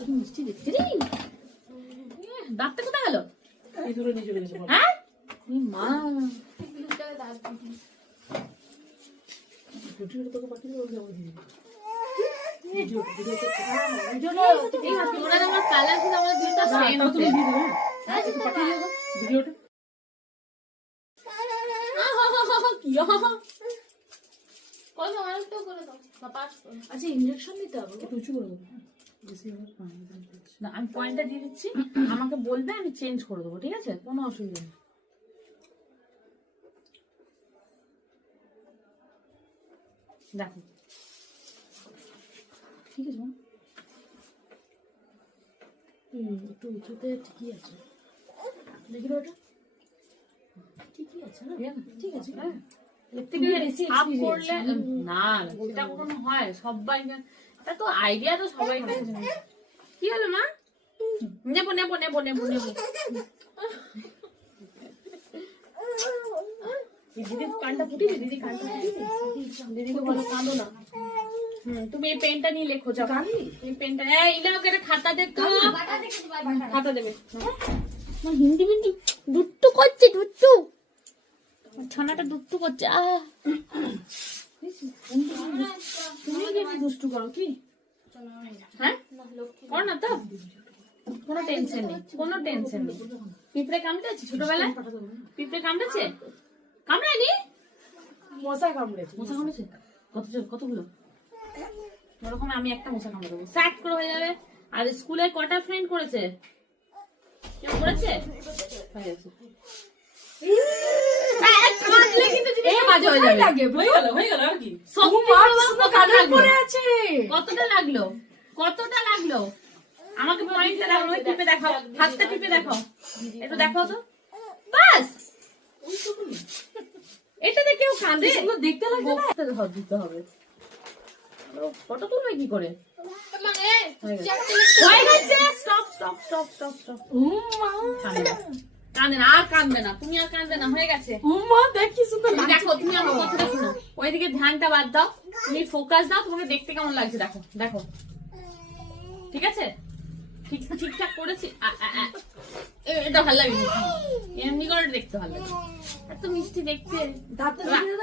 কি মিষ্টি দেখতে রে। দাঁতটা কোথায় গেল? হ্যাঁ মা আচ্ছা ইনজেকশন দিতে হবে, একটু উঁচু করে দেবো। না আমি পয়েন্টটা দিয়ে দিচ্ছি, আমাকে বলবে আমি চেঞ্জ করে দেবো, ঠিক আছে? কোনো অসুবিধা নেই। দেখো ঠিক আছে একটু উঁচুতে ঠিকই আছে, দেখি ওটা ঠিকই আছে না? ঠিক আছে। হ্যাঁ এর থেকে আপ করলে না সেটা কখনো হয়? সবাই এটা তো আইডিয়া তো সবাই কাছে। কি হলো মা? নেবো নেবো নেবো নেবো নেবো। দিদি কানটা ফুটিয়ে দিদি কানটা দিদিকে বলো কাঁদো না। তুমি এই পেনটা নিয়ে লেখো যাও। এই পেনটা ইলাকে একটা খাতা দেখো, খাতা দেবে। হিন্দি হিন্দি দুট্টু করছে, দুট্টু ছানাটা দুট্টু করছে। তুমি কি দুষ্টু করো কি? হ্যাঁ কর না তো, কোনো টেনশন নেই, কোনো টেনশন নেই। পিঁপড়ে কামড়েছে ছোটবেলায়? পিঁপড়ে কামড়েছে? কামড়ায়নি? মশা কামড়েছে। মশা কামড়েছে? কতগুলো? ওরকম আমি একটা মশা কামড়ে দেবো, স্যাট করে হয়ে যাবে। আর স্কুলে কটা ফ্রেন্ড করেছে? কেউ করেছে? হয়ে গেছে। কাটলে কিন্তু জিনিসটা বাজে হয়ে যাবে। হয়ে গেল আর কি? কতটা লাগলো? কতটা লাগলো? আমাকে পয়েন্টে দেখো, টিপে দেখাও, হাতটা টিপে দেখাও, একটু দেখাও তো। বাস এটাতে কেউ কাঁদে? দেখতে লাগবে না? দিতে হবে। ফটো তুলবে কি করে? কাঁদে না, আর কাঁদবে না, তুমি আর কাঁদবে না, হয়ে গেছে। দেখি সুন্দর দেখো তুমি আমার কথাটা শোনো, ওইদিকে ধ্যানটা বাদ দাও, তুমি ফোকাস দাও, তোমাকে দেখতে কেমন লাগছে দেখো। দেখো ঠিক আছে, ঠিকঠাক করেছি। এটা ভালো লাগে, এমনি করে দেখতে ভালো লাগে, এত মিষ্টি দেখতে।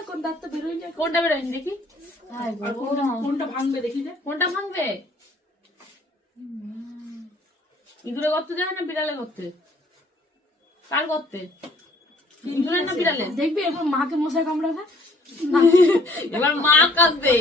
কোন দাঁতটা বেরোয়নি? কোনটা বেরোয়নি দেখি? কোনটা ভাঙবে দেখি? কোনটা ভাঙবে? ইঁদুরে গর্তে যায় না বিড়ালে গর্তে? কার গর্তে? ইঁদুরের না বিড়ালে? দেখবি এবার মাকে মশাই কামড়াবে। এবার মা কাঁদবে।